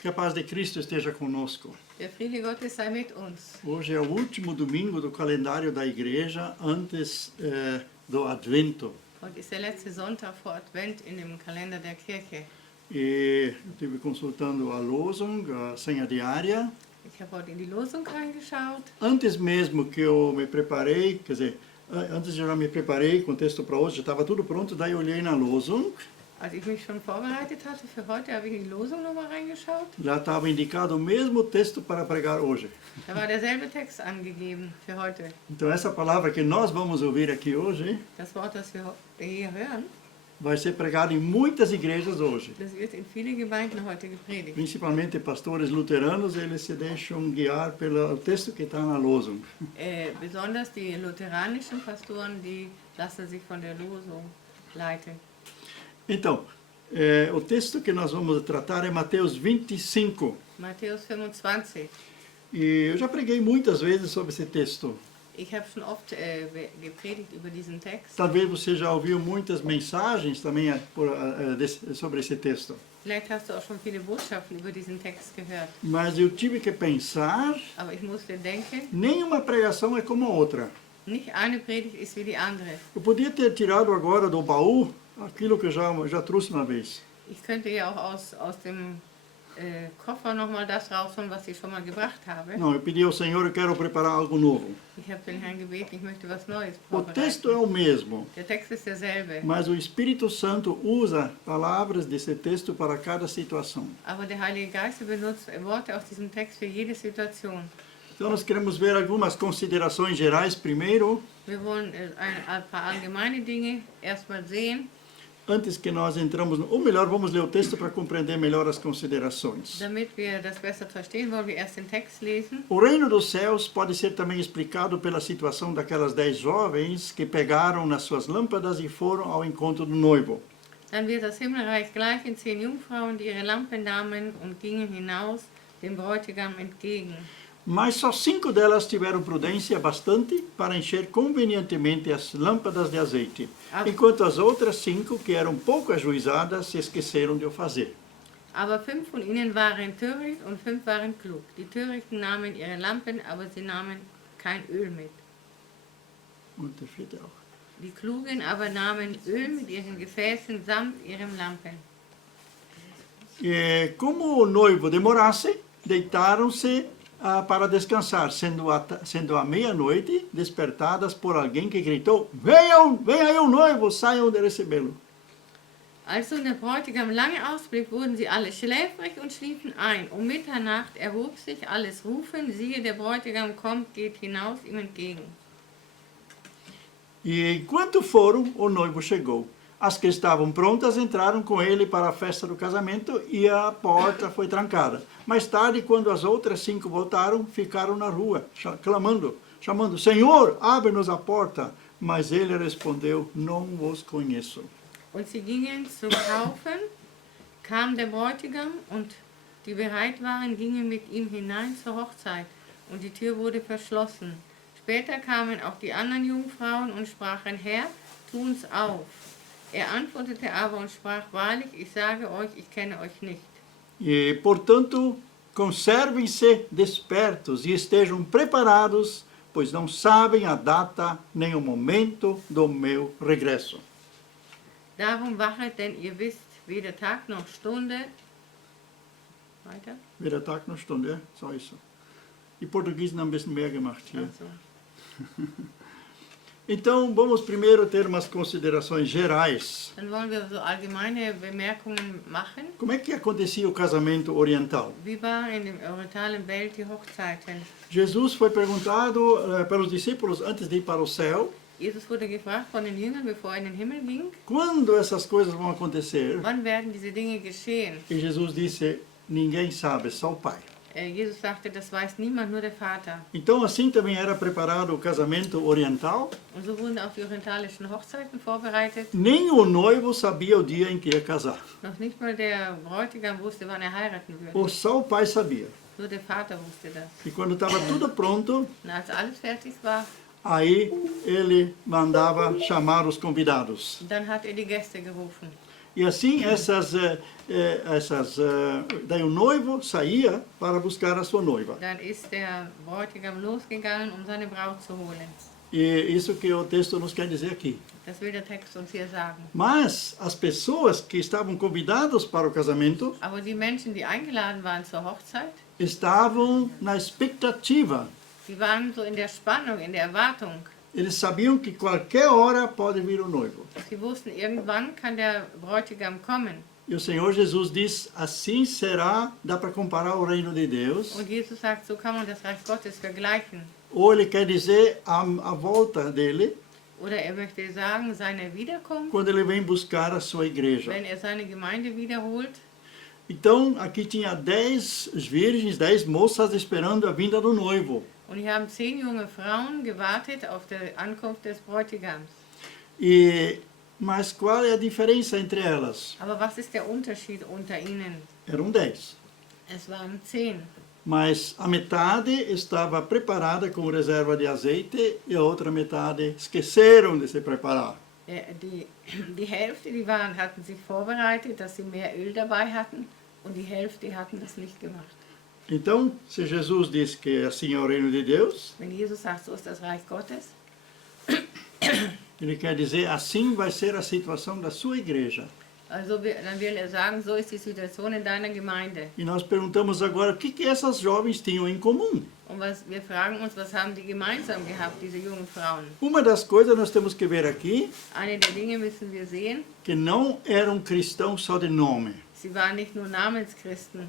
Que a paz de Cristo esteja conosco. Der Friede Gottes sei mit uns. Hoje é o último domingo do calendário da igreja antes do Advento. Heute ist der letzte Sonntag vor Advent in dem Kalender der Kirche. E eu estive consultando a Losung, a senha diária. Ich habe heute in die Losung reingeschaut. Antes mesmo que eu me preparei, quer dizer, antes eu já me preparei com o texto para hoje, já estava tudo pronto, daí eu olhei na Losung. Als ich mich schon vorbereitet hatte für heute, habe ich in die Losung nochmal reingeschaut. Já estava indicado o mesmo texto para pregar hoje. Da war derselbe Text angegeben für heute. Então essa palavra que nós vamos ouvir aqui hoje Das Wort, das wir hier hören, vai ser pregado em muitas igrejas hoje. das wird in viele Gemeinden heute gepredigt. Principalmente pastores luteranos, eles se deixam guiar pelo texto que está na Losung. Besonders die lutheranischen Pastoren, die lassen sich von der Losung leiten. Então, o texto que nós vamos tratar é Mateus 25. Matthäus 25. E eu já preguei muitas vezes sobre esse texto. Ich habe schon oft gepredigt über diesen Text. Talvez você já ouviu muitas mensagens também sobre esse texto. Vielleicht hast du auch schon viele Botschaften über diesen Text gehört. Mas eu tive que pensar, Aber ich musste denken, nenhuma pregação é como a outra. nicht eine Predigt ist wie die andere. Eu podia ter tirado agora do baú aquilo que eu já trouxe uma vez. Ich könnte ja auch aus dem Koffer nochmal das rausholen, was ich schon mal gebracht habe. Não, eu pedi ao Senhor, eu quero preparar algo novo. Ich habe den Herrn gebeten, ich möchte was Neues O texto é vorbereiten. o mesmo, Der Text ist derselbe, mas o Espírito Santo usa palavras desse texto para cada situação. aber der Heilige Geist benutzt Worte aus diesem Text für jede Situation. Então nós queremos ver algumas considerações gerais primeiro, Wir wollen ein paar allgemeine Dinge erstmal sehen, antes que nós entramos, ou melhor, vamos ler o texto para compreender melhor as considerações. damit wir das besser verstehen, wollen wir erst den Text lesen. O reino dos céus pode ser também explicado pela situação daquelas 10 jovens que pegaram nas suas lâmpadas e foram ao encontro do noivo. Dann wird das Himmelreich gleich in 10 Jungfrauen, die ihre Lampen nahmen und gingen hinaus dem Bräutigam entgegen. Mas só 5 delas tiveram prudência bastante para encher convenientemente as lâmpadas de azeite, enquanto as outras 5, que eram pouco ajuizadas, se esqueceram de o fazer. Aber 5 von ihnen waren töricht und 5 waren klug. Die Törichten nahmen ihre Lampen, aber sie nahmen kein Öl mit. Und der vierte auch. Die Klugen aber nahmen Öl mit ihren Gefäßen samt ihren Lampen. E como o noivo demorasse, deitaram-se para descansar, sendo a meia-noite despertadas por alguém que gritou: venham, vem aí o noivo, saiam de recebê-lo. Als nun der Bräutigam lange ausblieb, wurden sie alle schläfrig und schliefen ein. Um Mitternacht erhob sich alles Rufen, siehe, der Bräutigam kommt, geht hinaus ihm entgegen. E enquanto foram, o noivo chegou. As que estavam prontas entraram com ele para a festa do casamento e a porta foi trancada. Mais tarde, quando as outras 5 voltaram, ficaram na rua, chamando: Senhor, abre-nos a porta. Mas ele respondeu: não os conheço. Und sie gingen zum Kaufen, kam der Bräutigam und die bereit waren, gingen mit ihm hinein zur Hochzeit und die Tür wurde verschlossen. Später kamen auch die anderen Jungfrauen und sprachen: Herr, tu uns auf. Er antwortete aber und sprach: Wahrlich, ich sage euch, ich kenne euch nicht. E, portanto, conservem-se despertos e estejam preparados, pois não sabem a data nem o momento do meu regresso. Darum wachet, denn ihr wisst weder Tag noch Stunde. Weiter? Weder Tag noch Stunde, é só isso. E português não um bisschen mehr gemacht hier. Also, Então, vamos primeiro ter umas considerações gerais. dann wollen wir so allgemeine Bemerkungen machen. Como é que acontecia o casamento oriental? Wie war in der orientalen Welt die Hochzeiten? Jesus foi perguntado pelos discípulos antes de ir para o céu, Jesus wurde gefragt von den Jüngern, bevor er in den Himmel ging, quando essas coisas vão acontecer? wann werden diese Dinge geschehen? E Jesus disse: ninguém sabe, só o Pai. Jesus sagte, das weiß niemand, nur der Vater. Então, assim também era preparado o casamento oriental. Und so wurden auch die orientalischen Hochzeiten vorbereitet. Nem o noivo sabia o dia em que ia casar. Noch nicht mal der Bräutigam wusste, wann er heiraten würde. Ou só o pai sabia. Nur der Vater wusste das. E quando estava tudo pronto, Und als alles fertig war, aí ele mandava chamar os convidados. dann hat er die Gäste gerufen. E assim daí o noivo saía para buscar a sua noiva. Dann ist der Bräutigam losgegangen, um seine Braut zu holen. E isso que o texto nos quer dizer aqui. Das will der Text uns hier sagen. Mas as pessoas que estavam convidadas para o casamento Aber die Menschen, die eingeladen waren zur Hochzeit, estavam na expectativa. die waren so in der Spannung, in der Erwartung. Eles sabiam que qualquer hora pode vir o noivo. Sie wussten, irgendwann kann der Bräutigam kommen. E o Senhor Jesus diz, assim será, dá para comparar o reino de Deus. Und Jesus sagt, so kann man das Reich Gottes vergleichen. Ou ele quer dizer a volta dele, Oder er möchte sagen, seine Wiederkunft, quando ele vem buscar a sua igreja. wenn er seine Gemeinde wiederholt. Então, aqui tinha 10 virgens, 10 moças esperando a vinda do noivo. Und hier haben 10 junge Frauen gewartet auf die Ankunft des Bräutigams. Mas qual é a diferença entre elas? Aber was ist der Unterschied unter ihnen? Eram 10. Es waren 10. Mas a metade estava preparada com reserva de azeite e a outra metade esqueceram de se preparar. Die Hälfte, hatten sich vorbereitet, dass sie mehr Öl dabei hatten, und die Hälfte hatten das nicht gemacht. Então, se Jesus diz que assim é o reino de Deus, Wenn Jesus sagt, so ist das Reich Gottes, ele quer dizer assim vai ser a situação da sua igreja. also dann will er sagen, so ist die Situation in deiner Gemeinde. E nós perguntamos agora o que essas jovens tinham em comum. Und wir fragen uns, was haben die gemeinsam gehabt, diese jungen Frauen? Uma das coisas nós temos que ver aqui, Eine der Dinge müssen wir sehen, que não eram cristãos só de nome. sie waren nicht nur Namenschristen,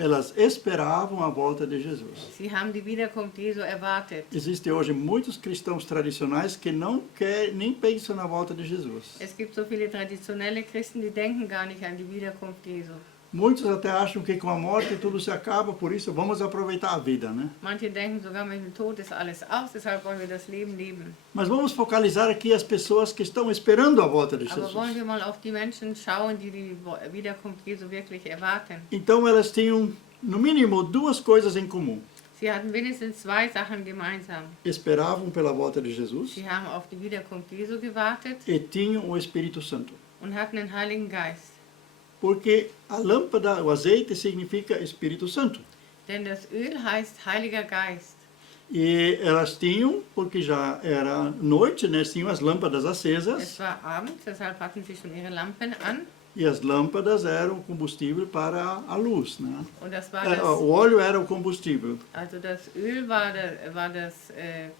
Elas esperavam a volta de Jesus. sie haben die Wiederkunft Jesu erwartet. Existem hoje muitos cristãos tradicionais que não querem nem pensam na volta de Jesus. Es gibt so viele traditionelle Christen, die denken gar nicht an die Wiederkunft Jesu. Muitos até acham que com a morte tudo se acaba, por isso vamos aproveitar a vida, né? Manche denken sogar, mit dem Tod ist alles aus, deshalb wollen wir das Leben leben. Mas vamos focalizar aqui as pessoas que estão esperando a volta de Aber wollen Jesus. wir mal auf die Menschen schauen, die die Wiederkunft Jesu wirklich erwarten. Então elas tinham, no mínimo, duas coisas em comum. Sie hatten mindestens 2 Sachen gemeinsam. Esperavam pela volta de Jesus Sie haben auf die Wiederkunft Jesu gewartet e tinham o Espírito Santo. und hatten den Heiligen Geist. Porque a lâmpada, o azeite, significa Espírito Santo. Denn das Öl heißt Heiliger Geist. E elas tinham, porque já era noite, né? Tinham as lâmpadas Es acesas. war Abend, deshalb hatten sie schon ihre Lampen an. E as lâmpadas eram o combustível para a luz, né? Und das war O óleo era o combustível. also das Öl war das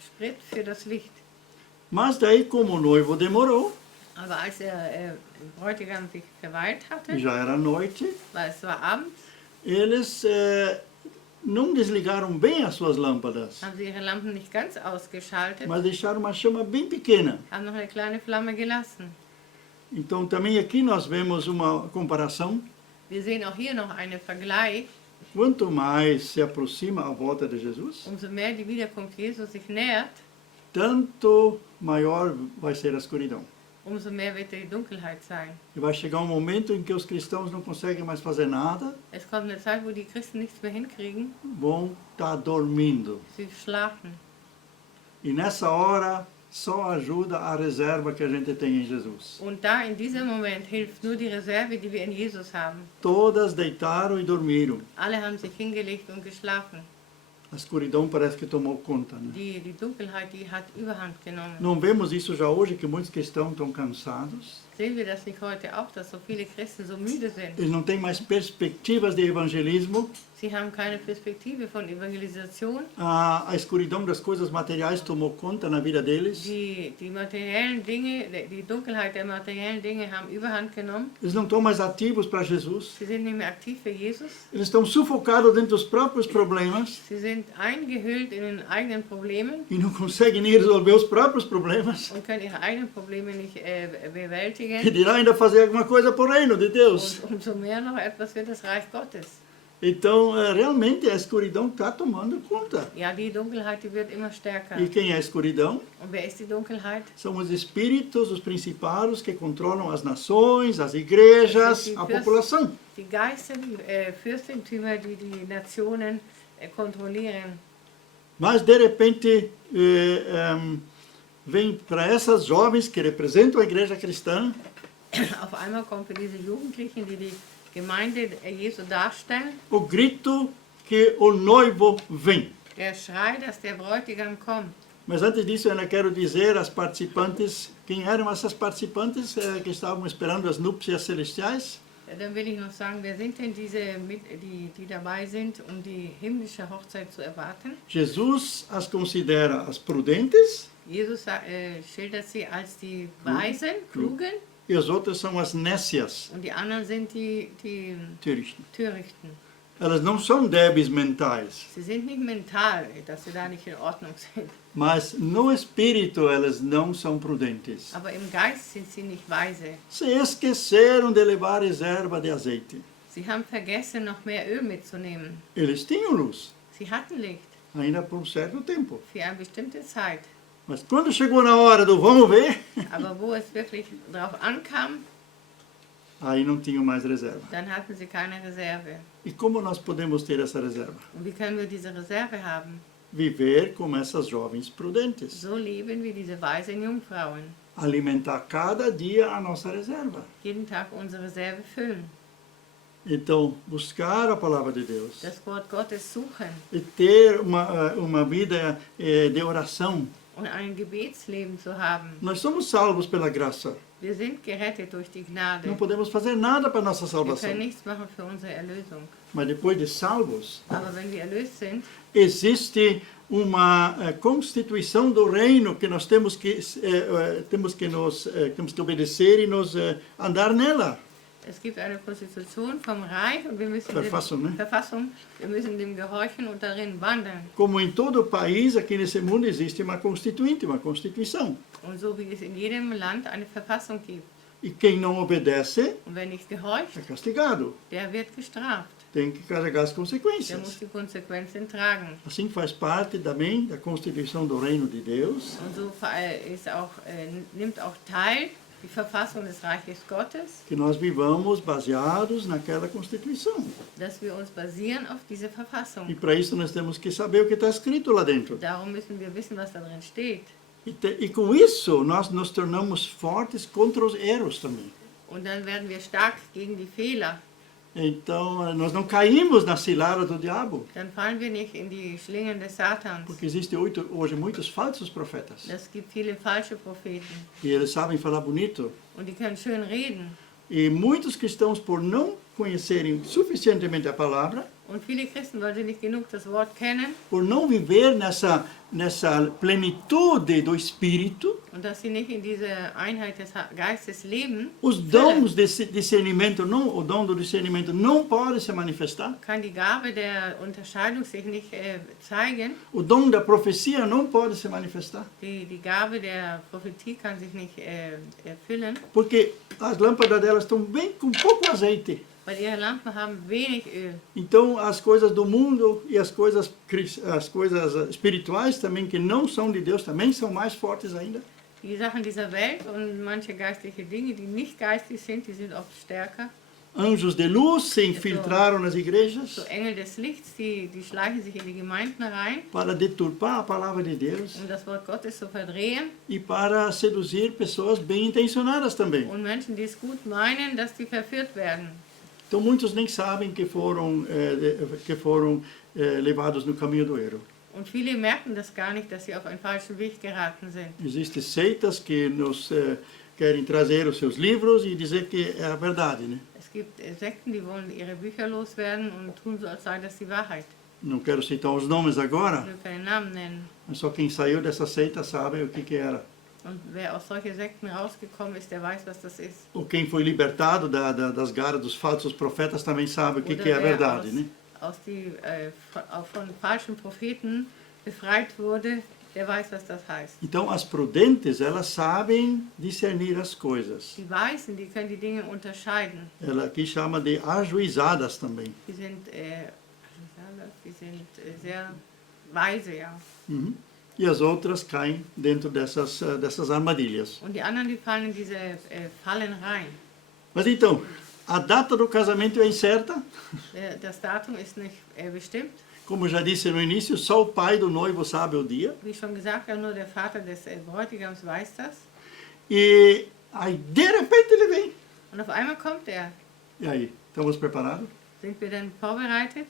Sprit für das Licht. Mas daí, como o noivo demorou, Aber als der Bräutigam sich verweilt hatte, e já era noite, weil es war Abend, eles não desligaram bem as suas lâmpadas, haben sie ihre Lampen nicht ganz ausgeschaltet, mas deixaram uma chama bem pequena. haben noch eine kleine Flamme gelassen. Então, também aqui nós vemos uma comparação. Wir sehen auch hier noch einen Vergleich. Quanto mais se aproxima a volta de Jesus, Umso mehr die Wiederkunft Jesus sich nähert, tanto maior vai ser a escuridão. umso mehr wird die Dunkelheit sein. E vai chegar um momento em que os cristãos não conseguem mais fazer nada, Es kommt eine Zeit, wo die Christen nichts mehr hinkriegen, vão estar dormindo. sie schlafen. E nessa hora, só ajuda a reserva que a gente tem em Jesus. Und da in diesem Moment hilft nur die Reserve, die wir in Jesus haben. Todas deitaram e dormiram. Alle haben sich hingelegt und geschlafen. A escuridão parece que tomou conta, né? Die Dunkelheit, die hat Überhand genommen. Não vemos isso já hoje, que muitos cristãos estão cansados. Sehen wir das nicht heute auch, dass so viele Christen so müde sind? Eles não têm mais perspectivas de evangelismo. Sie haben keine Perspektive von Evangelisation. A escuridão das coisas materiais tomou conta na vida deles. Die materiellen Dinge, die Dunkelheit der materiellen Dinge haben Überhand genommen. Eles não estão mais ativos para Jesus. Sie sind nicht mehr aktiv für Jesus. Eles estão sufocados dentro dos próprios problemas Sie sind eingehüllt in den eigenen Problemen e não conseguem nem resolver os próprios problemas. und können ihre eigenen Probleme nicht bewältigen. Que dirá ainda fazer alguma coisa por reino de Deus. Und umso mehr noch etwas für das Reich Gottes. Então, realmente a escuridão está tomando conta. Ja, die Dunkelheit, die wird immer stärker. E quem é a escuridão? Und wer ist die Dunkelheit? São os espíritos, os principados que controlam as nações, as igrejas, a população. Die Geister, die Fürstentümer, die die Nationen kontrollieren. Mas, de repente, vem para essas jovens que representam a igreja cristã Auf einmal kommen für diese Jugendlichen, die die Gemeinde Jesu darstellen, o grito que o noivo vem. der Schrei, dass der Bräutigam kommt. Mas antes disso, eu ainda quero dizer às participantes, quem eram essas participantes que estavam esperando as núpcias celestiais? Ja, dann will ich noch sagen, wer sind denn diese, die dabei sind, um die himmlische Hochzeit zu erwarten? Jesus as considera as prudentes Jesus schildert sie als die Weisen, Klugen, e as outras são as nécias, und die anderen sind die törichten. Törichten. Elas não são débeis mentais, Sie sind nicht mental, dass sie da nicht in Ordnung sind, mas no espírito elas não são prudentes. aber im Geist sind sie nicht weise. Se esqueceram de levar reserva de azeite. Sie haben vergessen, noch mehr Öl mitzunehmen. Eles tinham luz, Sie hatten Licht ainda por um certo tempo. für eine bestimmte Zeit. Mas quando chegou na hora do vamos ver, Aber wo es wirklich darauf ankam, aí não tinham mais reserva. dann hatten sie keine Reserve. E como nós podemos ter essa reserva? Und wie können wir diese Reserve haben? Viver como essas jovens prudentes. So leben wie diese weisen Jungfrauen. Alimentar cada dia a nossa reserva. Jeden Tag unsere Reserve füllen. Então, buscar a palavra de Deus Das Wort Gottes suchen e ter uma vida de oração. und ein Gebetsleben zu haben. Nós somos salvos pela graça. Wir sind gerettet durch die Gnade. Não podemos fazer nada para nossa Wir salvação. können nichts machen für unsere Erlösung. Mas depois de salvos, Aber wenn wir erlöst sind, existe uma constituição do reino que nós temos que obedecer e nos andar nela. es gibt eine Konstitution vom Reich und wir müssen Verfassung, ne? Verfassung, wir müssen dem gehorchen und darin wandeln. Como em todo país, aqui nesse mundo existe uma constituinte, uma constituição. Und so wie es in jedem Land eine Verfassung gibt. E quem não obedece Und wer nicht gehorcht, é castigado. der wird gestraft. Tem que carregar as Der muss consequências. die Konsequenzen tragen. Assim faz parte também da constituição do reino de Deus, Und so nimmt auch teil die Verfassung des Reiches Gottes, que nós vivamos baseados naquela constituição. dass wir uns basieren auf diese Verfassung. E para isso nós temos que saber o que está escrito lá dentro. Darum müssen wir wissen, was da drin steht. E com isso nós nos tornamos fortes contra os erros também. Und dann werden wir stark gegen die Fehler. Então nós não caímos na cilada do diabo, Dann fallen wir nicht in die Schlingen des Satans. porque existem hoje muitos falsos profetas. Es gibt viele falsche Propheten E eles sabem falar bonito. und die können schön reden. E muitos cristãos, por não conhecerem suficientemente a palavra, Und viele Christen, weil sie nicht genug das Wort kennen por não viver nessa plenitude do Espírito, und dass sie nicht in dieser Einheit des Geistes leben, os dons desse discernimento, não, o dom do discernimento não pode se manifestar, kann die Gabe der Unterscheidung sich nicht zeigen. o dom da profecia não pode se manifestar, Die Gabe der Prophetie kann sich nicht erfüllen, porque as lâmpadas delas estão bem com pouco azeite. weil ihre Lampen haben wenig Öl. Então as coisas do mundo e as coisas espirituais também que não são de Deus também são mais fortes ainda. Die Sachen dieser Welt und manche geistliche Dinge, die nicht geistig sind, die sind oft stärker. Anjos de luz se infiltraram nas igrejas So Engel des Lichts, die schleichen sich in die Gemeinden rein, para deturpar a palavra de Deus um das Wort Gottes zu verdrehen. e para seduzir pessoas bem intencionadas também. Und Menschen, die es gut meinen, dass die verführt werden. Então muitos nem sabem que foram levados no caminho do erro. Und viele merken das gar nicht, dass sie auf einen falschen Weg geraten sind. Existem seitas que nos querem trazer os seus livros e dizer que é a verdade, né? Es gibt Sekten, die wollen ihre Bücher loswerden und tun so, als sei das die Wahrheit. Não quero citar os nomes agora, Ich will keinen Namen nennen. mas só quem saiu dessa seita sabe o que era. Und wer aus solchen Sekten rausgekommen ist, der weiß, was das ist. Ou quem foi libertado das garras dos falsos profetas também sabe o que é a verdade, né? Von falschen Propheten befreit wurde, der weiß, was das heißt. Então as prudentes, elas sabem discernir as coisas. Die Weisen, die können die Dinge unterscheiden. Ela aqui chama de ajuizadas também. Die sind sehr weise, ja. Uhum. E as outras caem dentro dessas armadilhas. Und die anderen, die fallen in diese Fallen rein. Mas então, a data do casamento é incerta. Das Datum ist nicht bestimmt. Como já disse no início, só o pai do noivo sabe o dia. Wie schon gesagt, nur der Vater des Bräutigams weiß das. E Aí, de repente, ele vem. Und auf einmal kommt er. E aí, estamos preparados? Sind wir denn vorbereitet?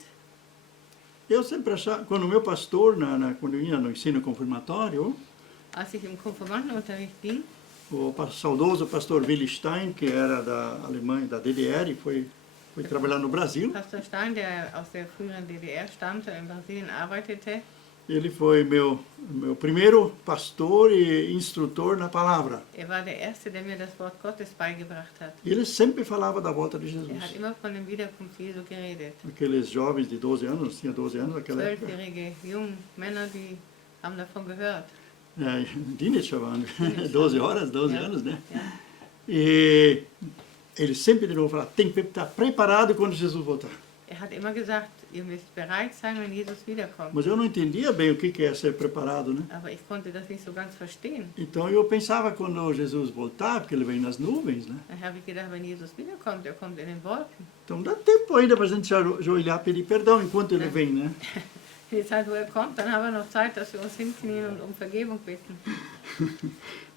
Eu sempre achava, quando o meu pastor, quando eu ia no ensino confirmatório, Als ich im Konfirmandenunterricht ging, o saudoso pastor Willi Stein, que era da Alemanha, da DDR, foi trabalhar no Brasil. Pastor Stein, der aus der früheren DDR stammte, in Brasilien arbeitete, Ele foi meu primeiro pastor e instrutor na palavra. war der Erste, der mir das Wort Gottes beigebracht hat. E ele sempre falava da volta de Er Jesus. hat immer von der Wiederkunft Jesu geredet. Aqueles jovens de 12 anos, tinha 12 anos naquela época. 12-jährige jungen Männer, die haben davon gehört. Teenager waren, 12 horas, 12 Ja. anos, né? Ja. E ele sempre de novo falava, tem que estar preparado quando Jesus voltar. Er hat immer gesagt, ihr müsst bereit sein, wenn Jesus wiederkommt. Mas eu não entendia bem o que é ser preparado, né? Aber ich konnte das nicht so ganz verstehen. Então eu pensava quando Jesus voltar, porque ele vem nas nuvens, né? Dann habe ich gedacht, wenn Jesus wiederkommt, er kommt in den Wolken. Então dá tempo ainda para a gente se ajoelhar e pedir perdão enquanto ele vem, né? Die Zeit, wo er kommt, dann haben wir noch Zeit, dass wir uns hinknien und um Vergebung bitten.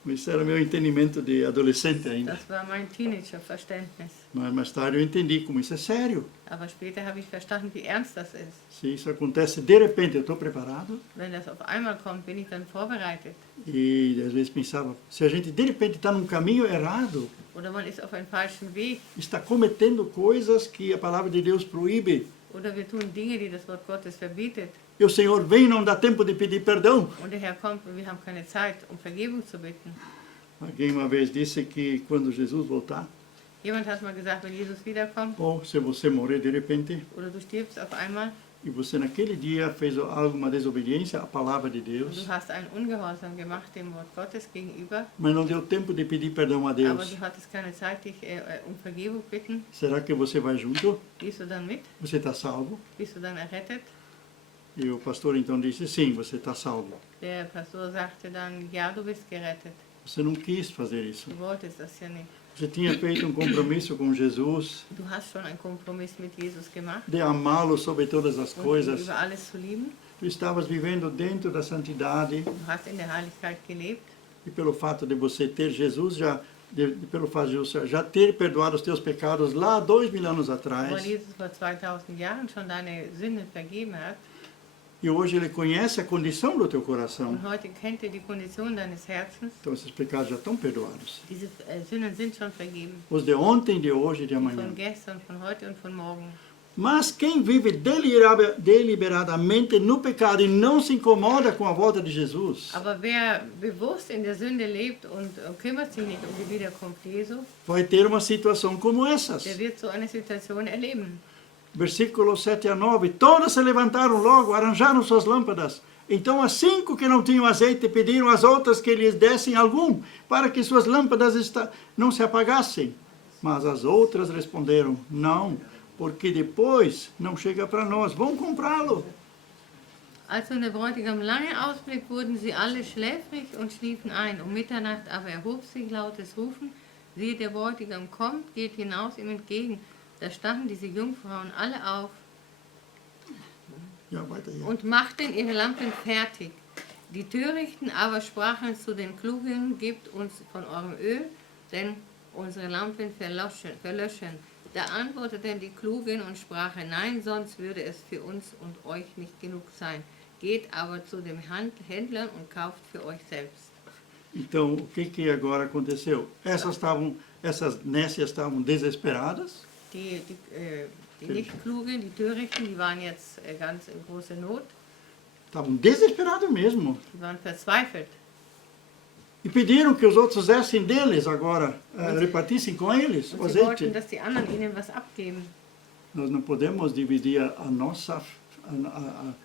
Isso era meu entendimento de adolescente ainda. Das war mein Teenager-Verständnis. Mas mais tarde eu entendi como isso é sério. Aber später habe ich verstanden, wie ernst das ist. Se isso acontece de repente, eu estou preparado. Wenn das auf einmal kommt, bin ich dann vorbereitet. E às vezes pensava, se a gente de repente está num caminho errado, Oder man ist auf einem falschen Weg. está cometendo coisas que a palavra de Deus proíbe, Oder wir tun Dinge, die das Wort Gottes verbietet. e o Senhor vem e não dá tempo de pedir perdão. Und der Herr kommt und wir haben keine Zeit, um Vergebung zu bitten. Alguém uma vez disse que quando Jesus voltar, Jemand hat mal gesagt, wenn Jesus wiederkommt ou se você morrer de repente, oder du stirbst auf einmal e você naquele dia fez alguma desobediência à palavra de und Deus, du hast einen Ungehorsam gemacht dem Wort Gottes gegenüber, mas não deu tempo de pedir perdão a aber Deus, du hattest keine Zeit, dich um Vergebung bitten, será que você vai junto? gehst du dann mit? Você está salvo? Bist du dann errettet? E o pastor então disse, sim, você está salvo. Der Pastor sagte dann, ja, du bist gerettet. Você não quis fazer isso. Du wolltest das ja nicht. Você tinha feito um compromisso com Jesus, Du hast schon einen Kompromiss mit Jesus gemacht de amá-lo sobre todas as und ihn coisas. über alles zu lieben. Tu estavas vivendo dentro da santidade, Du hast in der Heiligkeit gelebt. e pelo fato de você ter Jesus, pelo fato de você já ter perdoado os teus pecados lá 2000 anos Weil atrás, Jesus vor 2000 Jahren schon deine Sünden vergeben hat e hoje ele conhece a condição do teu coração. und heute kennt er die Kondition deines Herzens. Então esses pecados já estão perdoados. Diese Sünden sind schon vergeben. Os de ontem, de hoje e de amanhã. Von gestern, von heute und von morgen. Mas quem vive deliberadamente no pecado e não se incomoda com a volta de Jesus, Aber wer bewusst in der Sünde lebt und kümmert sich nicht um die Wiederkunft Jesu, vai ter uma situação como essas. der wird so eine Situation erleben. Versículos 7 a 9. Todas se levantaram logo, arranjaram suas lâmpadas. Então as 5 que não tinham azeite pediram às outras que lhes dessem algum, para que suas lâmpadas não se apagassem. Mas as outras responderam, não, porque depois não chega para nós. Vão comprá-lo. Als nun der Bräutigam lange ausblieb, wurden sie alle schläfrig und schliefen ein. Um Mitternacht aber erhob sich lautes Rufen, siehe, der Bräutigam kommt, geht hinaus ihm entgegen. Da standen diese Jungfrauen alle auf Ja, weiter hier. und machten ihre Lampen fertig. Die Törichten aber sprachen zu den Klugen, gebt uns von eurem Öl, denn unsere Lampen verlöschen. Da antworteten die Klugen und sprachen, nein, sonst würde es für uns und euch nicht genug sein. Geht aber zu dem Händler und kauft für euch selbst. Então, o que agora aconteceu? Essas nécias estavam desesperadas. Die Nicht-Klugen, die Törichten, die waren jetzt ganz in großer Not. Estavam desesperados mesmo. Die waren verzweifelt. E pediram que os outros dessem deles agora, repartissem com eles o Und sie wollten, azeite. dass die anderen ihnen was abgeben. Nós não podemos dividir o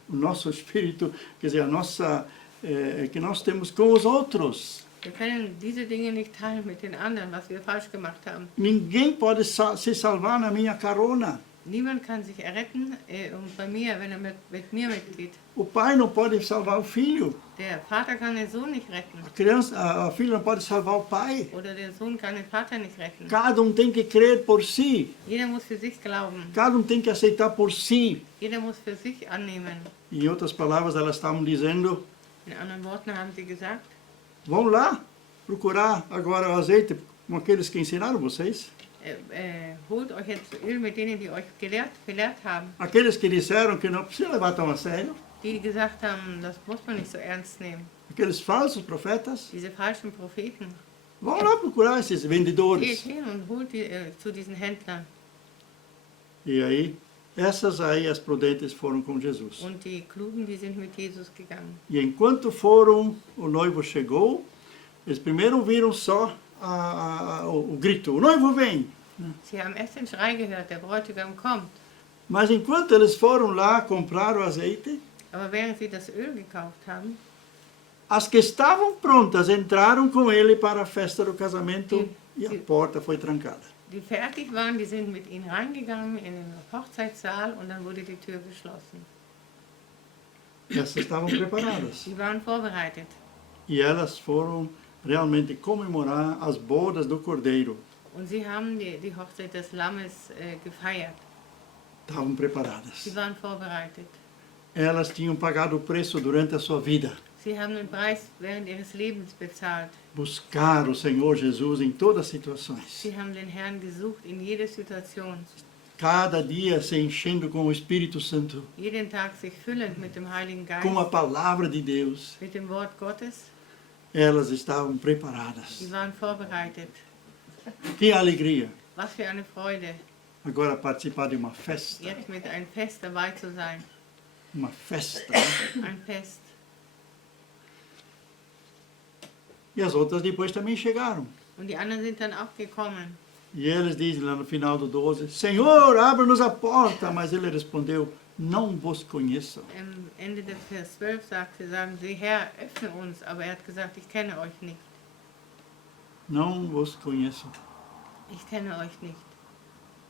nosso espírito, quer dizer, que nós temos com os outros. Wir können diese Dinge nicht teilen mit den anderen, was wir falsch gemacht haben. Ninguém pode se salvar na minha carona. Niemand kann sich erretten bei mir, wenn er mit mir mitgeht. O pai não pode salvar o filho. Der Vater kann den Sohn nicht retten. A filha não pode salvar o pai. Oder der Sohn kann den Vater nicht retten. Cada tem que crer por si. Jeder muss für sich glauben. Cada tem que aceitar por si. Jeder muss für sich annehmen. Em outras palavras, elas estavam dizendo, In anderen Worten haben sie gesagt, vão lá procurar agora o azeite, como aqueles que ensinaram vocês, Holt euch jetzt Öl mit denen, die euch gelehrt haben, aqueles que disseram que não precisa levar tão a sério, die gesagt haben, das muss man nicht so ernst nehmen. aqueles falsos profetas. Diese falschen Propheten. Vão lá procurar esses Geht vendedores. hin und holt die, zu diesen Händlern. E aí, essas aí, as prudentes, foram com Jesus. Und die Klugen, die sind mit Jesus gegangen. E enquanto foram, o noivo chegou, eles primeiro viram só o grito, o noivo vem. Sie haben erst den Schrei gehört, der Bräutigam kommt. Mas enquanto eles foram lá comprar o azeite, Aber während sie das Öl gekauft haben, as que estavam prontas entraram com ele para a festa do casamento e a porta foi trancada. die fertig waren, die sind mit ihnen reingegangen in den Hochzeitssaal und dann wurde die Tür geschlossen. Essas estavam preparadas. Sie waren vorbereitet. E elas foram realmente comemorar as bodas do Cordeiro. Und sie haben die Hochzeit des Lammes gefeiert. Estavam preparadas. Sie waren vorbereitet. Elas tinham pagado o preço durante a sua vida. Sie haben den Preis während ihres Lebens bezahlt. Buscar o Senhor Jesus em todas as situações. Sie haben den Herrn gesucht in jeder Situation. Cada dia se enchendo com o Espírito Santo, Jeden Tag sich füllend mit dem Heiligen Geist, com a palavra de Deus. mit dem Wort Gottes. Elas estavam preparadas. Sie waren vorbereitet. Que alegria! Was für eine Freude, Agora participar de uma festa. jetzt mit einem Fest dabei zu sein. Uma festa. Ein Fest. E as outras depois também chegaram. Und die anderen sind dann auch gekommen. E eles dizem lá no final do 12, Senhor, abra-nos a porta. Mas ele respondeu, não vos conheço. Am Ende des Vers 12 sagen sie, Herr, öffne uns. Aber er hat gesagt, ich kenne euch nicht. Não vos conheço. Ich kenne euch nicht.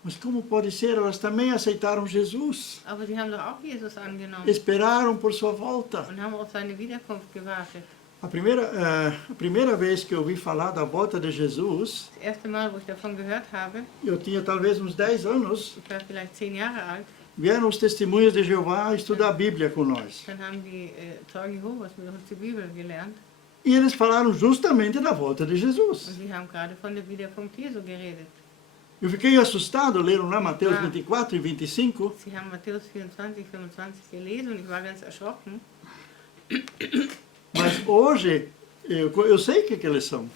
Mas como pode ser? Elas também aceitaram Jesus. Aber sie haben doch auch Jesus angenommen Esperaram por sua volta. und haben auf seine Wiederkunft gewartet. A primeira vez que eu ouvi falar da volta de Jesus, Das erste Mal, wo ich davon gehört habe, eu tinha talvez uns 10 anos, ich war vielleicht 10 Jahre alt, vieram os testemunhas de Jeová estudar a Bíblia com nós. dann haben die Zeugen Jehovas mit uns die Bibel gelernt E eles falaram justamente da volta de und Jesus. sie haben gerade von der Wiederkunft Jesu geredet. Eu fiquei assustado, leram lá Mateus 24 e 25. Sie haben Matthäus 24, 25 gelesen und ich war ganz erschrocken. Mas hoje, eu sei o que eles são.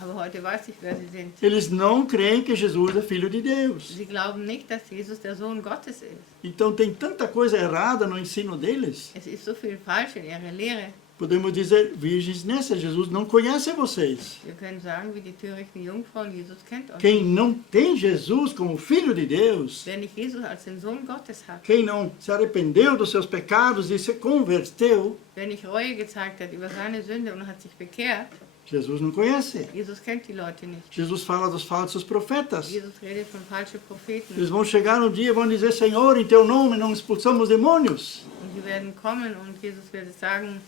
Aber heute weiß ich, wer sie sind. Eles não creem que Jesus é Filho de Deus. Sie glauben nicht, dass Jesus der Sohn Gottes ist. Então tem tanta coisa errada no ensino deles. Es ist so viel falsch in ihrer Lehre. Podemos dizer, virgens nessa, Jesus não conhece vocês. Wir können sagen, wie die törichten Jungfrauen, Jesus kennt euch Quem nicht. não tem Jesus como Filho de Deus, Wer nicht Jesus als den Sohn Gottes hat, quem não se arrependeu dos seus pecados e se converteu, wer nicht Reue gezeigt hat über seine Sünde und hat sich bekehrt, Jesus não conhece. Jesus kennt die Leute nicht. Jesus fala dos falsos profetas. Jesus redet von falschen Propheten. Eles vão chegar um dia e vão dizer, Senhor, em teu nome não expulsamos demônios. Und sie werden kommen und Jesus wird sagen,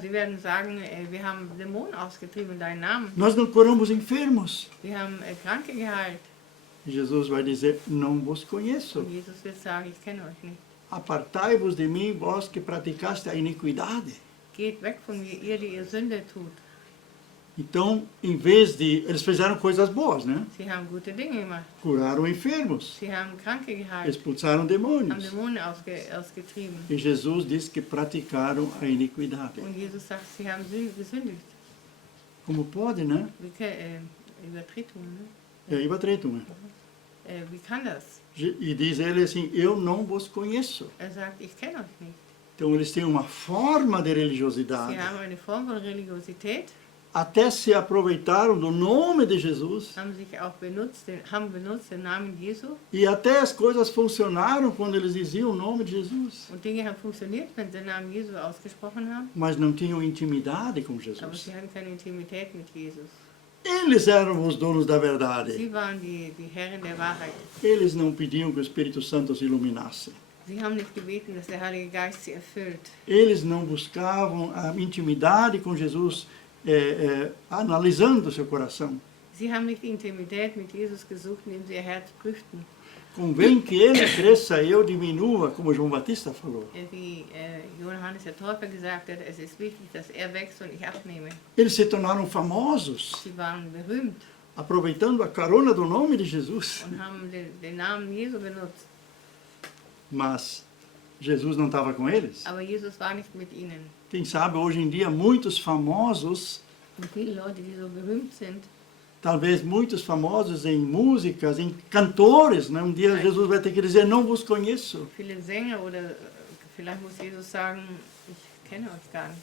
sie werden sagen, wir haben Dämonen ausgetrieben in deinem Namen. Nós não curamos enfermos. Wir haben Kranke geheilt. E Jesus vai dizer, não vos conheço. Und Jesus wird sagen, ich kenne euch nicht. Apartai-vos de mim, vós que praticaste a iniquidade. Geht weg von mir, ihr, die ihr Sünde tut. Então, em vez de... Eles fizeram coisas boas, né? Sie haben gute Dinge gemacht. Curaram enfermos, Sie haben Kranke geheilt, expulsaram haben demônios. Dämonen ausgetrieben. E Jesus diz que praticaram a iniquidade. Und Jesus sagt, sie haben gesündigt. Como pode, né? Übertretung, ne? É übertretung, né? Wie kann das? E diz ele assim, eu não vos conheço. Er sagt, ich kenne euch nicht. Então, eles têm uma forma de Sie religiosidade. haben eine Form von Religiosität, Até se aproveitaram do nome de Jesus. haben sich auch benutzt, den Namen Jesu. E até as coisas funcionaram quando eles diziam o nome de Jesus. Und Dinge haben funktioniert, wenn sie den Namen Jesu ausgesprochen haben. Mas não tinham intimidade com Aber Jesus. sie hatten keine Intimität mit Jesus. Eles eram os donos da verdade. Sie waren die Herren der Wahrheit. Eles não pediam que o Espírito Santo os iluminasse. Sie haben nicht gebeten, dass der Heilige Geist sie erfüllt. Eles não buscavam a intimidade com Jesus, analisando seu coração. Sie haben nicht die Intimität mit Jesus gesucht, indem sie ihr Herz prüften. Convém que ele cresça e eu diminua, como João Batista falou. Wie Johannes der Täufer gesagt hat, es ist wichtig, dass er wächst und ich abnehme. Eles se tornaram famosos. Sie waren berühmt. aproveitando a carona do nome de Jesus. und haben den Namen Jesu benutzt. Mas Jesus não estava com eles. Aber Jesus war nicht mit ihnen. Quem sabe hoje em dia muitos famosos, Und viele Leute, die so berühmt sind, talvez muitos famosos em músicas, em cantores, né? Um dia Jesus vai ter que dizer, não vos conheço. viele Sänger oder vielleicht muss Jesus sagen, ich kenne euch gar nicht.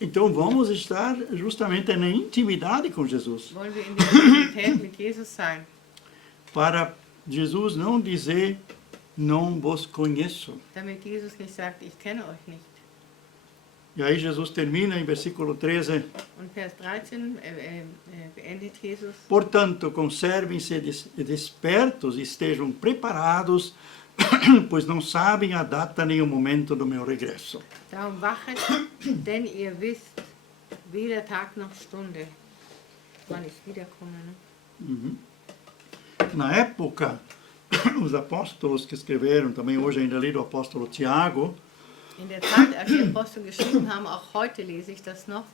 Então vamos estar justamente na intimidade com Jesus. Wollen wir in der Intimität mit Jesus sein? Para Jesus não dizer, não vos conheço. Damit Jesus nicht sagt, ich kenne euch nicht. E aí Jesus termina em versículo 13. Und Vers 13 beendet Jesus. Portanto, conservem-se despertos e estejam preparados, pois não sabem a data nem o momento do meu regresso. Darum wachet, denn ihr wisst weder Tag noch Stunde, wann ich wiederkomme. Ne? Na época, os apóstolos que escreveram, também hoje ainda li do apóstolo Tiago, In der Zeit, als die Apostel geschrieben haben, auch heute lese ich das noch,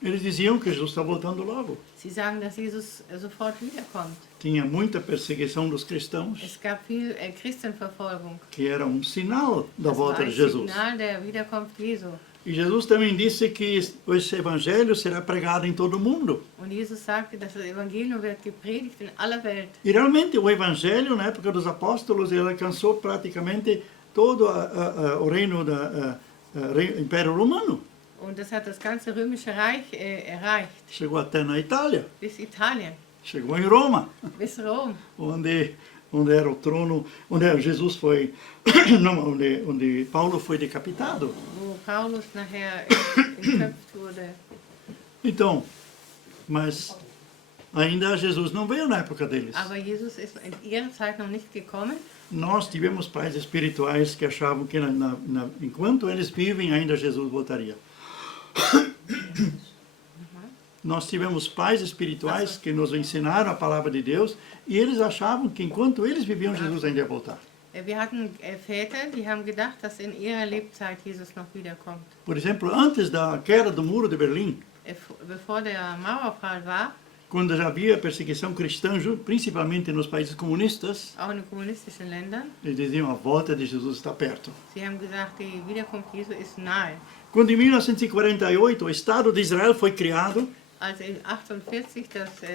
eles diziam que Jesus está voltando logo. sie sagen, dass Jesus sofort wiederkommt. Tinha muita perseguição dos cristãos, Es gab viel Christenverfolgung. que era um sinal da Das war volta ein de Jesus. Signal der Wiederkunft Jesu. E Jesus também disse que esse evangelho será pregado em todo o mundo. Und Jesus sagte, dass das Evangelium wird gepredigt in aller Welt. E realmente o evangelho, na época dos apóstolos, ele alcançou praticamente todo o reino do Império Romano. Und das hat das ganze römische Reich erreicht, Chegou até na Itália, bis Italien, chegou em Roma, bis Rom, onde era o trono, onde Jesus foi, não, onde Paulo foi decapitado. wo Paulus nachher geköpft wurde. Então, mas ainda Jesus não veio na época deles. Aber Jesus ist in ihrer Zeit noch nicht gekommen. Nós tivemos pais espirituais que achavam que enquanto eles vivem, ainda Jesus voltaria. Nós tivemos pais espirituais que nos ensinaram a palavra de Deus e eles achavam que enquanto eles viviam, Jesus ainda ia voltar. Wir hatten Väter, die haben gedacht, dass in ihrer Lebzeit Jesus noch wiederkommt. Por exemplo, antes da queda do muro de Berlim, Bevor der Mauerfall war, quando já havia perseguição cristã, principalmente nos países comunistas, auch in kommunistischen Ländern, eles diziam a volta de Jesus está perto. sie haben gesagt, die Wiederkunft Jesu ist nahe. Quando em 1948 o Estado de Israel foi criado, Als in 48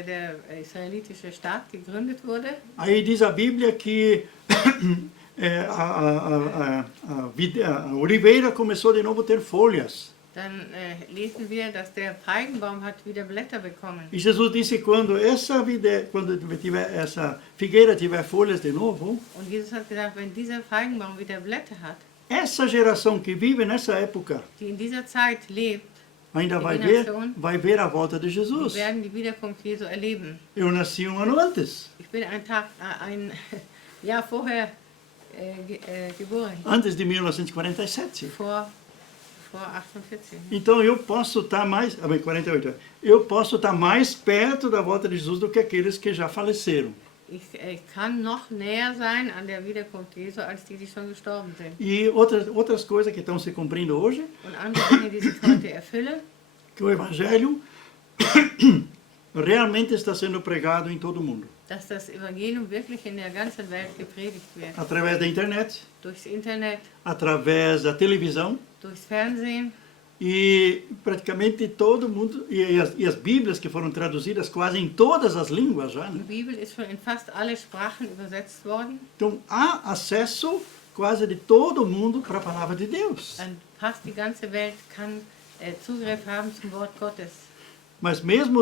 der israelitische Staat gegründet wurde, aí diz a Bíblia que a oliveira começou de novo a ter folhas. dann lesen wir, dass der Feigenbaum hat wieder Blätter bekommen. E Jesus disse quando essa figueira tiver folhas de novo, Und Jesus hat gesagt, wenn dieser Feigenbaum wieder Blätter hat, essa geração que vive nessa época die in dieser Zeit lebt, ainda Die vai ver a volta de die Jesus. werden die Wiederkunft Jesu erleben. Eu nasci um ano antes, Ich bin ein Jahr vorher geboren, antes de 1947. vor 48. Então eu posso estar mais, 48. Eu posso estar mais perto da volta de Jesus do que aqueles que já faleceram. Ich kann noch näher sein an der Wiederkunft Jesu als die, die schon gestorben sind. E outras coisas que estão se cumprindo hoje, Und andere Dinge, die sich heute erfüllen, que o evangelho realmente está sendo pregado em todo o mundo, dass das Evangelium wirklich in der ganzen Welt gepredigt wird. através da internet, Durchs Internet, através da televisão, durchs Fernsehen. e praticamente todo mundo, e as Bíblias que foram traduzidas quase em todas as línguas já, Die né? Bibel ist schon in fast alle Sprachen übersetzt worden. Então há acesso quase de todo mundo para a palavra de Deus. Und fast die ganze Welt kann Zugriff haben zum Wort Gottes. Mas mesmo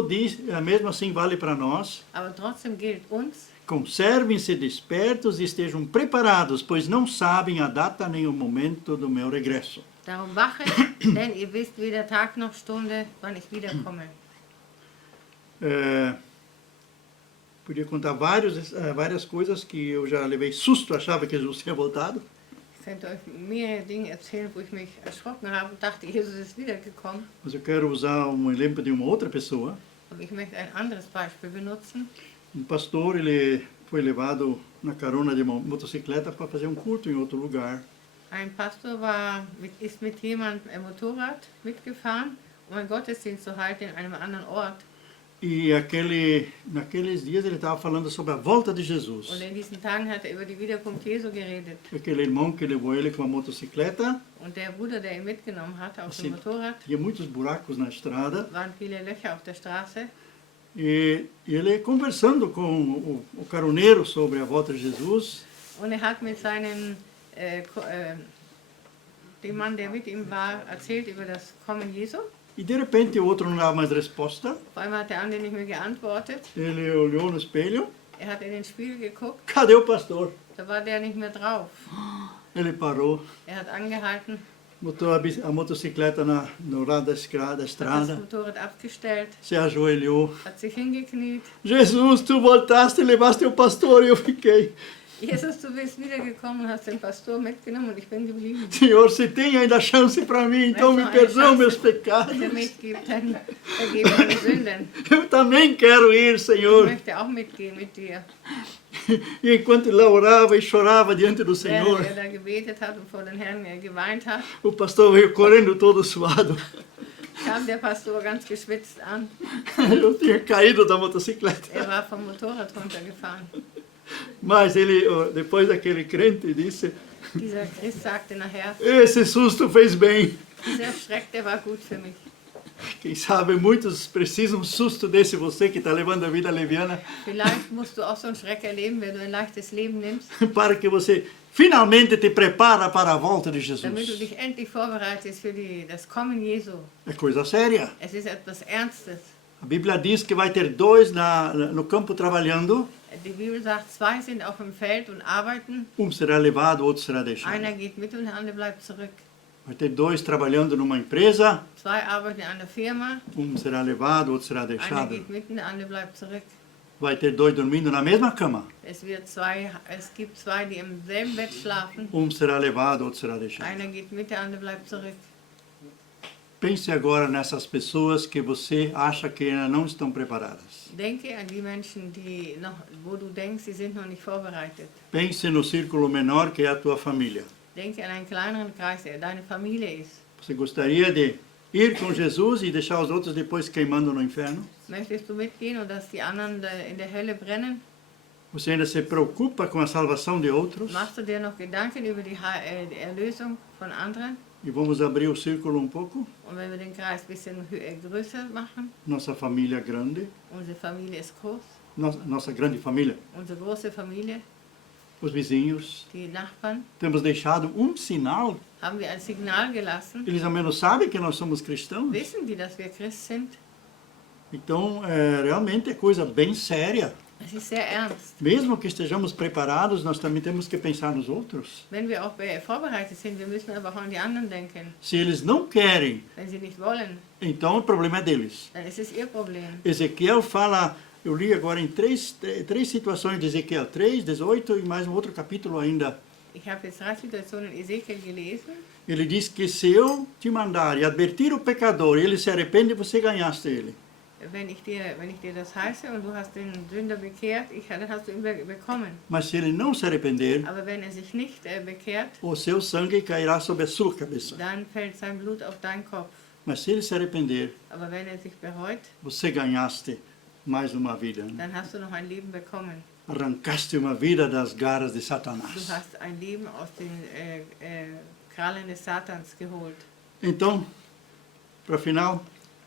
assim vale para nós, Aber trotzdem gilt uns, conservem-se despertos e estejam preparados, pois não sabem a data nem o momento do meu regresso. darum wachet, denn ihr wisst weder Tag noch Stunde, wann ich wiederkomme. Podia contar várias coisas que eu já levei susto, achava que Jesus tinha voltado. Ich könnte euch mehrere Dinge erzählen, wo ich mich erschrocken habe und dachte, Jesus ist wiedergekommen. Mas eu quero usar um exemplo de uma outra pessoa. Aber ich möchte ein anderes Beispiel benutzen. Pastor, ele foi levado na carona de uma motocicleta para fazer culto em outro lugar. Ein Pastor ist mit jemandem Motorrad mitgefahren, um einen Gottesdienst zu halten in einem anderen Ort. E naqueles dias ele estava falando sobre a volta de Jesus. Und in diesen Tagen hat er über die Wiederkunft Jesu geredet. Aquele irmão que levou ele com a motocicleta, Und der Bruder, der ihn mitgenommen hat auf dem Sim. Motorrad, tinha muitos buracos na estrada. waren viele Löcher auf der Straße. E ele conversando com o caroneiro sobre a volta de Jesus, Und er hat mit seinem, dem Mann, der mit ihm war, erzählt über das Kommen Jesu. e de repente o outro não dava mais resposta. Auf einmal hat der andere nicht mehr geantwortet. Ele olhou no espelho, Er hat in den Spiegel geguckt, cadê o pastor? da war der nicht mehr drauf. Ele parou, Er hat angehalten, botou a motocicleta no lado da hat das estrada, Motorrad abgestellt, se ajoelhou. hat sich hingekniet. Jesus, tu voltaste e levaste o pastor e eu fiquei. Jesus, du bist wiedergekommen und hast den Pastor mitgenommen und ich bin geblieben. Senhor, se tem ainda chance para mim, então me perdoa meus Wenn er pecados. mitgibt, dann vergib meine Sünden. Eu também quero ir, Ich Senhor. möchte auch mitgehen mit dir. E enquanto ele lá orava e chorava diante do Senhor, Während er da gebetet hat und vor den Herrn geweint hat, o pastor veio correndo todo suado. kam der Pastor ganz geschwitzt an. Eu tinha caído da motocicleta. Er war vom Motorrad runtergefahren. Mas ele, depois daquele crente, disse: Dieser Christ sagte nachher, esse susto fez bem. dieser Schreck, der war gut für mich. Quem sabe muitos precisam um susto desse, você que está levando a vida leviana, Vielleicht musst du auch so einen Schreck erleben, wenn du ein leichtes Leben nimmst, para que você finalmente te prepara para a volta de damit du Jesus. dich endlich vorbereitest für das Kommen Jesu. É coisa séria. Es ist etwas Ernstes. A Bíblia diz que vai ter dois no campo trabalhando, Die Bibel sagt, zwei sind auf dem Feld und arbeiten. será levado, o outro será deixado. Einer geht mit und der andere bleibt zurück. Vai ter dois trabalhando numa empresa, Zwei arbeiten in einer Firma. será levado, o outro será Einer deixado. geht mit und der andere bleibt zurück. Vai ter dois dormindo na mesma cama, Es gibt zwei, die im selben Bett schlafen. será levado, o outro será deixado. Einer geht mit, der andere bleibt zurück. Pense agora nessas pessoas que você acha que ainda não estão preparadas. Denke an die Menschen, wo du denkst, sie sind noch nicht vorbereitet. Pense no círculo menor que é a tua família. Denke an einen kleineren Kreis, der deine Familie ist. Você gostaria de ir com Jesus e deixar os outros depois queimando no inferno? Möchtest du mitgehen und dass die anderen in der Hölle brennen? Você ainda se preocupa com a salvação de outros? Machst du dir noch Gedanken über die Erlösung von anderen? E vamos abrir o círculo um pouco. Und wenn wir den Kreis ein bisschen größer machen, Nossa família grande, unsere Familie ist groß, nossa grande família, unsere große Familie, os vizinhos. die Nachbarn, Temos deixado sinal. haben wir ein Signal gelassen. Eles ao menos sabem que nós somos cristãos. Wissen die, dass wir Christ sind? Então, realmente é coisa bem séria. Es ist sehr ernst. Mesmo que estejamos preparados, nós também temos que pensar nos outros. Wenn wir auch vorbereitet sind, wir müssen aber auch an die anderen denken. Se eles não querem, Wenn sie nicht wollen, então o problema é deles. dann ist es ihr Problem. Ezequiel fala, eu li agora em três situações de Ezequiel 3, 18 e mais um outro capítulo ainda. Ich habe jetzt 3 Situationen in Ezekiel gelesen. Ele diz que se eu te mandar e advertir o pecador e ele se arrepende, você ganhaste ele. Wenn ich dir das heiße und du hast den Sünder bekehrt, dann hast du ihn bekommen. Mas se ele não se arrepender, Aber wenn er sich nicht bekehrt, o seu sangue cairá sobre a sua cabeça. dann fällt sein Blut auf deinen Kopf. Mas se ele se arrepender, Aber wenn er sich bereut, você ganhaste mais uma vida. dann hast du noch ein Leben bekommen. Arrancaste uma vida das garras de Du Satanás. hast ein Leben aus den Krallen des Satans geholt. Então, para final,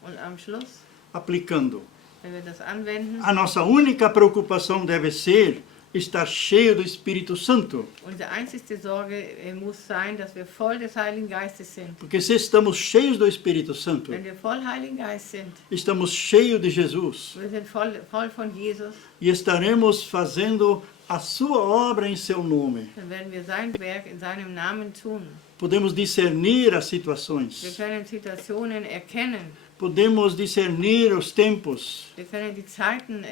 Und am Schluss, aplicando. wenn wir das anwenden, A nossa única preocupação deve ser estar cheio do Espírito Santo. unsere einzigste Sorge muss sein, dass wir voll des Heiligen Geistes sind. Porque se estamos cheios do Espírito Santo, Wenn wir voll Heiligen Geist sind, estamos cheios de Jesus wir sind voll von Jesus, e estaremos fazendo a sua obra em seu nome. dann werden wir sein Werk in seinem Namen tun. Podemos discernir as Wir situações. können Situationen erkennen. Podemos discernir os tempos. Wir können die Zeiten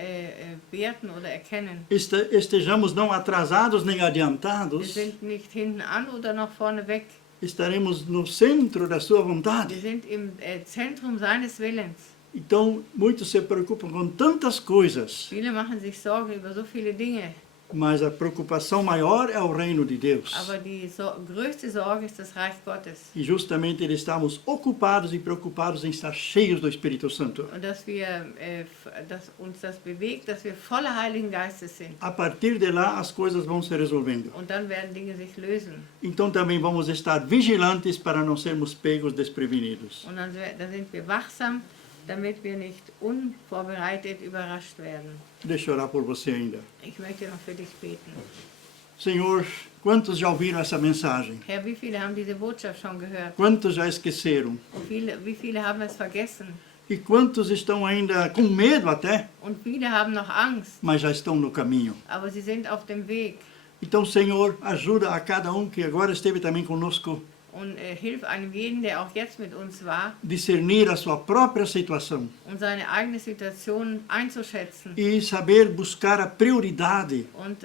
werten oder erkennen. Estejamos não atrasados nem Wir adiantados. sind nicht hinten an oder nach vorne weg. Estaremos no centro da sua vontade. Wir sind im Zentrum seines Willens. Então, muitos se preocupam com tantas coisas. Viele machen sich Sorgen über so viele Dinge. Mas a preocupação maior é o reino de Deus. Aber die größte Sorge ist das Reich Gottes. E justamente estamos ocupados e preocupados em estar cheios do Espírito Santo. Und dass uns das bewegt, dass wir voller Heiligen Geistes sind. A partir de lá, as coisas vão se resolvendo. Und dann werden Dinge sich lösen. Então também vamos estar vigilantes para não sermos pegos desprevenidos. Und dann sind wir wachsam, damit wir nicht unvorbereitet überrascht werden. Deixa eu orar por você ainda. Ich möchte noch für dich beten. Senhor, quantos já ouviram essa mensagem? Herr, wie viele haben diese Botschaft schon gehört? Quantos já esqueceram? Und wie viele haben es vergessen? E quantos estão ainda com medo até, Und viele haben noch Angst, mas já estão no caminho? aber sie sind auf dem Weg. Então, Senhor, ajuda a cada um que agora esteve também conosco Und hilf einem jeden, der auch jetzt mit uns war, discernir a sua própria situação und seine eigene Situation einzuschätzen. e saber buscar a prioridade, Und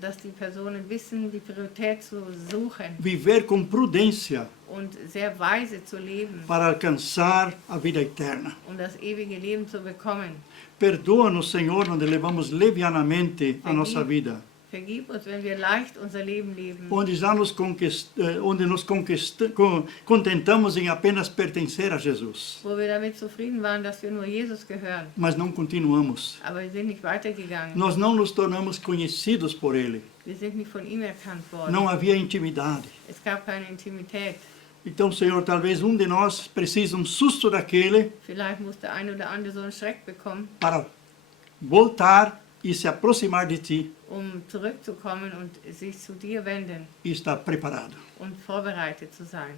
dass die Personen wissen, die Priorität zu suchen viver com prudência und sehr weise zu leben, para alcançar a vida eterna. um das ewige Leben zu bekommen. Perdoa-nos, Senhor, onde levamos levianamente a nossa vida, Vergib uns, wenn wir leicht unser Leben leben, onde já nos contentamos em apenas pertencer a Jesus, wo wir damit zufrieden waren, dass wir nur Jesus gehören. mas não continuamos. Aber wir sind nicht weitergegangen. Nós não nos tornamos conhecidos por Ele. Wir sind nicht von ihm erkannt worden. Não havia intimidade. Es gab keine Intimität. Então, Senhor, talvez um de nós precise um susto daquele Vielleicht muss der eine oder andere so einen Schreck bekommen, para voltar e se aproximar de Ti zurückzukommen und sich zu dir wenden e estar preparado. und vorbereitet zu sein.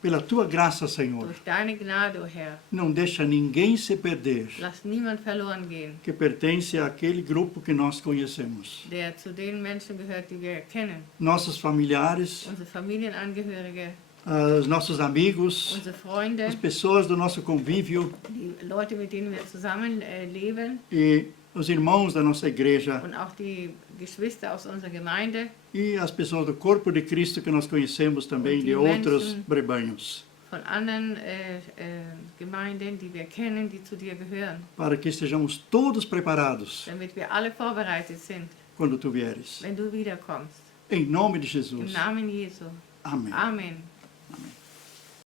Pela Tua graça, Senhor, Durch deine Gnade, o Herr, não deixa ninguém se perder lass niemand verloren gehen, que pertence àquele grupo que nós conhecemos. der zu den Menschen gehört, die wir kennen. Nossos familiares, Unsere Familienangehörige, os nossos amigos, unsere Freunde, as pessoas do nosso convívio die Leute, mit denen wir zusammen leben e os irmãos da nossa igreja und auch die Geschwister aus unserer Gemeinde, e as pessoas do corpo de Cristo que nós conhecemos também de outros rebanhos, von anderen Gemeinden, die wir kennen, die zu dir gehören, para que estejamos todos preparados damit wir alle vorbereitet sind, quando Tu vieres. wenn du wiederkommst. Em nome de Im Jesus. Namen Jesu. Amém. Amen. Amém.